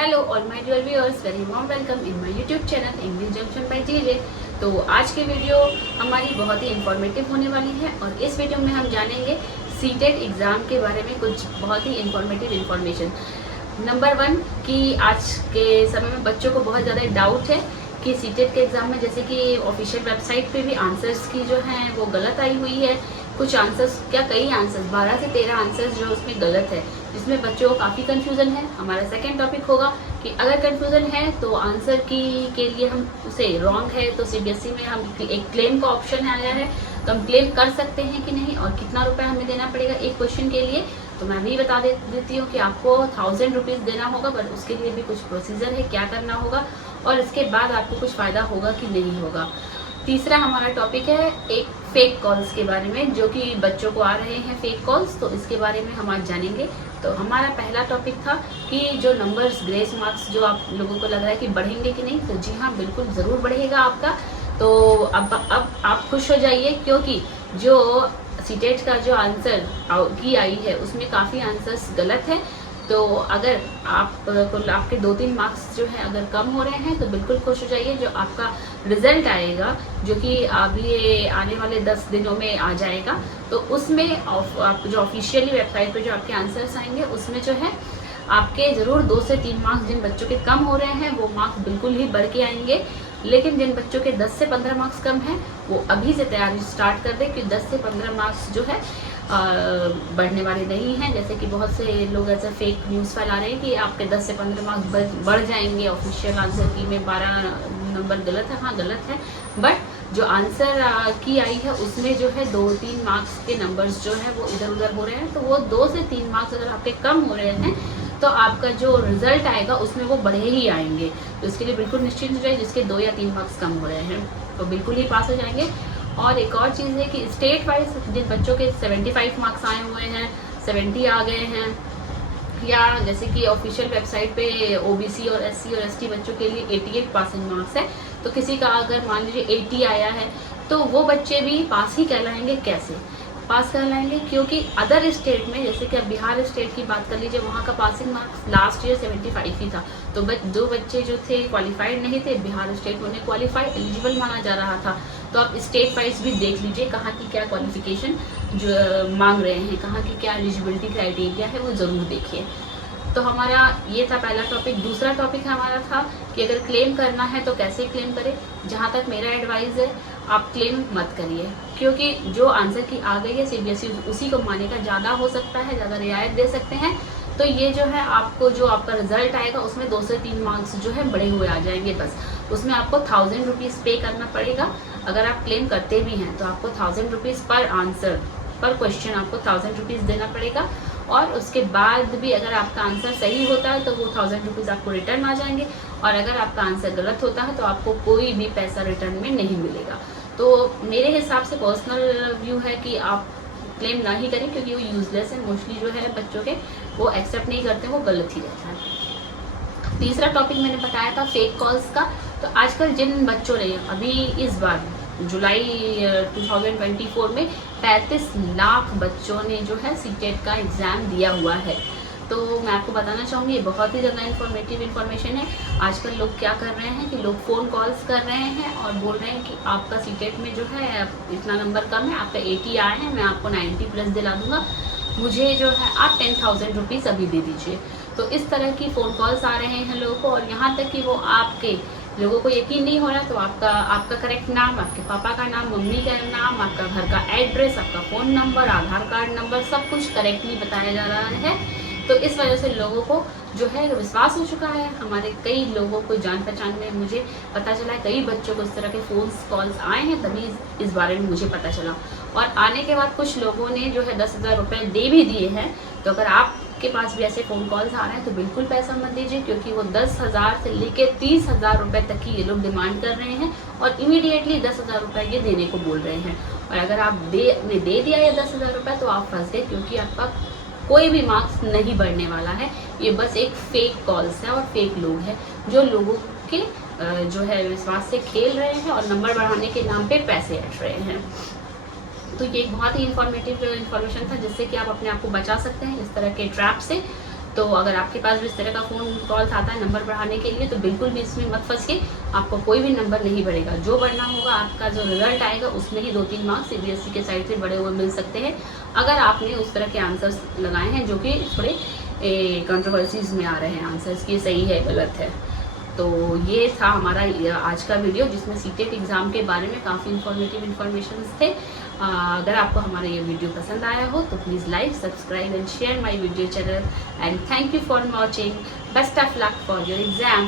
Hello all my dear viewers, very warm welcome in my YouTube channel English Junction by JJ. तो आज की video हमारी बहुत ही informative होने वाली है और इस वीडियो में हम जानेंगे सीटेट एग्ज़ाम के बारे में कुछ बहुत ही इंफॉर्मेटिव इन्फॉर्मेशन। नंबर 1 कि आज के समय में बच्चों को बहुत ज़्यादा डाउट है कि सीटेट के एग्ज़ाम में, जैसे कि ऑफिशियल वेबसाइट पे भी आंसर्स की जो हैं वो गलत आई हुई है। कुछ आंसर्स, क्या कई आंसर्स, 12 से 13 आंसर्स जो उसमें गलत है, जिसमें बच्चों को काफ़ी कन्फ्यूज़न है। हमारा सेकंड टॉपिक होगा कि अगर कन्फ्यूज़न है तो आंसर की के लिए हम उसे रॉन्ग है तो सीबीएसई में हम एक क्लेम का ऑप्शन आया है, तो हम क्लेम कर सकते हैं कि नहीं और कितना रुपया हमें देना पड़ेगा एक क्वेश्चन के लिए। तो मैं भी बता देती हूँ कि आपको 1000 रुपीज़ देना होगा, पर उसके लिए भी कुछ प्रोसीजर है, क्या करना होगा और इसके बाद आपको कुछ फ़ायदा होगा कि नहीं होगा। तीसरा हमारा टॉपिक है एक फेक कॉल्स के बारे में, जो कि बच्चों को आ रहे हैं फेक कॉल्स, तो इसके बारे में हम आज जानेंगे। तो हमारा पहला टॉपिक था कि जो नंबर्स, ग्रेस मार्क्स जो आप लोगों को लग रहा है कि बढ़ेंगे कि नहीं, तो जी हाँ, बिल्कुल ज़रूर बढ़ेगा आपका। तो अब आप खुश हो जाइए, क्योंकि जो सीटेट का जो आंसर की आई है उसमें काफ़ी आंसर्स गलत है। तो अगर आपके 2-3 मार्क्स जो है अगर कम हो रहे हैं तो बिल्कुल खुश हो जाइए। जो आपका रिजल्ट आएगा, जो कि अभी आने वाले 10 दिनों में आ जाएगा, तो उसमें आप जो ऑफिशियली वेबसाइट पे जो आपके आंसर्स आएंगे उसमें जो है आपके ज़रूर 2 से 3 मार्क्स जिन बच्चों के कम हो रहे हैं वो मार्क्स बिल्कुल ही बढ़ के आएंगे। लेकिन जिन बच्चों के 10 से 15 मार्क्स कम हैं वो अभी से तैयारी स्टार्ट कर दें कि 10 से 15 मार्क्स जो है बढ़ने वाले नहीं हैं। जैसे कि बहुत से लोग ऐसा फेक न्यूज़ फैला रहे हैं कि आपके 10 से 15 मार्क्स बढ़ जाएंगे ऑफिशियल आंसर की में। 12 नंबर गलत है, हाँ गलत है, बट जो आंसर की आई है उसमें जो है 2-3 मार्क्स के नंबर्स जो है वो इधर उधर हो रहे हैं। तो वो 2 से 3 मार्क्स अगर आपके कम हो रहे हैं तो आपका जो रिजल्ट आएगा उसमें वो बढ़े ही आएंगे। तो इसके लिए बिल्कुल निश्चिंत हो जाए, जिसके 2 या 3 मार्क्स कम हो रहे हैं तो बिल्कुल ही पास हो जाएंगे। और एक और चीज़ है कि स्टेट वाइज जिन बच्चों के 75 मार्क्स आए हुए हैं, 70 आ गए हैं, या जैसे कि ऑफिशियल वेबसाइट पे ओबीसी और एससी और एसटी बच्चों के लिए 88% मार्क्स है, तो किसी का अगर मान लीजिए 80 आया है तो वो बच्चे भी पास ही कहलाएंगे। कैसे पास कहलाएंगे? क्योंकि अदर स्टेट में, जैसे कि अब बिहार स्टेट की बात कर लीजिए, वहाँ का पासिंग मार्क्स लास्ट ईयर 75 ही था। तो दो बच्चे जो थे क्वालिफाइड नहीं थे, बिहार स्टेट उन्हें क्वालिफाइड एलिजिबल माना जा रहा था। तो आप स्टेट वाइज भी देख लीजिए कहाँ की क्या क्वालिफिकेशन जो मांग रहे हैं, कहाँ की क्या एलिजिबिलिटी क्राइटेरिया है, वो ज़रूर देखिए। तो हमारा ये था पहला टॉपिक। दूसरा टॉपिक हमारा था कि अगर क्लेम करना है तो कैसे क्लेम करें। जहाँ तक मेरा एडवाइस है, आप क्लेम मत करिए, क्योंकि जो आंसर की आ गई है सीबीएसई उसी को मानेगा, ज़्यादा हो सकता है, ज़्यादा रियायत दे सकते हैं। तो ये जो है आपको जो आपका रिजल्ट आएगा उसमें 2 से 3 मार्क्स जो है बड़े हुए आ जाएंगे, बस उसमें आपको 1000 रुपीज़ पे करना पड़ेगा। अगर आप क्लेम करते भी हैं तो आपको 1000 रुपीज़ पर आंसर, पर क्वेश्चन आपको 1000 रुपीज़ देना पड़ेगा। और उसके बाद भी अगर आपका आंसर सही होता है तो वो 1000 रुपीज़ आपको रिटर्न आ जाएंगे, और अगर आपका आंसर गलत होता है तो आपको कोई भी पैसा रिटर्न में नहीं मिलेगा। तो मेरे हिसाब से पर्सनल व्यू है कि आप क्लेम ना ही करें, क्योंकि वो यूजलेस है। मोस्टली जो है बच्चों के वो एक्सेप्ट नहीं करते, वो गलत ही रहता है। तीसरा टॉपिक मैंने बताया था फेक कॉल्स का। तो आजकल जिन बच्चों ने अभी इस बार जुलाई 2024 में 35 लाख बच्चों ने जो है सीटेट का एग्ज़ाम दिया हुआ है। तो मैं आपको बताना चाहूँगी, ये बहुत ही ज़्यादा इन्फॉर्मेशन है। आजकल लोग क्या कर रहे हैं कि लोग फ़ोन कॉल्स कर रहे हैं और बोल रहे हैं कि आपका सीटेट में जो है इतना नंबर कम है, आपका 80 आए हैं, मैं आपको 90 प्लस दिला दूँगा, मुझे जो है आप 10,000 रुपीज़ अभी दे दीजिए। तो इस तरह की फ़ोन कॉल्स आ रहे हैं लोगों को, और यहाँ तक कि वो आपके लोगों को यकीन नहीं हो रहा तो आपका करेक्ट नाम, आपके पापा का नाम, मम्मी का नाम, आपका घर का एड्रेस, आपका फ़ोन नंबर, आधार कार्ड नंबर, सब कुछ करेक्टली बताया जा रहा है। तो इस वजह से लोगों को जो है विश्वास हो चुका है। हमारे कई लोगों को जान पहचान में मुझे पता चला है, कई बच्चों को इस तरह के फ़ोन कॉल्स आए हैं, तभी इस बारे में मुझे पता चला। और आने के बाद कुछ लोगों ने जो है 10,000 रुपये दे भी दिए हैं। तो अगर आपके पास भी ऐसे फ़ोन कॉल्स आ रहे हैं तो बिल्कुल पैसा मत दीजिए, क्योंकि वो 10,000 से लेकर 30,000 रुपये तक की ये लोग डिमांड कर रहे हैं और इमीडिएटली 10,000 रुपये ये देने को बोल रहे हैं। और अगर आप दे दिया ये 10,000 रुपये तो आप फंस गए, क्योंकि आपका कोई भी मार्क्स नहीं बढ़ने वाला है। ये बस एक फेक कॉल्स है और फेक लोग हैं जो लोगों के जो है विश्वास से खेल रहे हैं और नंबर बढ़ाने के नाम पे पैसे ऐंठ रहे हैं। तो ये एक बहुत ही इन्फॉर्मेशन था, जिससे कि आप अपने आप को बचा सकते हैं इस तरह के ट्रैप से। तो तो अगर आपके पास भी इस तरह का फ़ोन कॉल्स आता है नंबर बढ़ाने के लिए, तो बिल्कुल भी इसमें मत फंसिए, आपको कोई भी नंबर नहीं बढ़ेगा। जो बढ़ना होगा, आपका जो रिजल्ट आएगा उसमें ही 2-3 मार्क्स CBSE के साइड से बढ़े हुए मिल सकते हैं, अगर आपने उस तरह के आंसर्स लगाए हैं जो कि थोड़े कंट्रोवर्सीज में आ रहे हैं आंसर्स कि सही है गलत है। तो ये था हमारा आज का वीडियो, जिसमें सीटेट एग्ज़ाम के बारे में काफ़ी इन्फॉर्मेटिव इन्फॉर्मेशन थे। अगर आपको हमारा ये वीडियो पसंद आया हो तो please like, subscribe and share my video channel, and thank you for watching. Best of luck for your exam.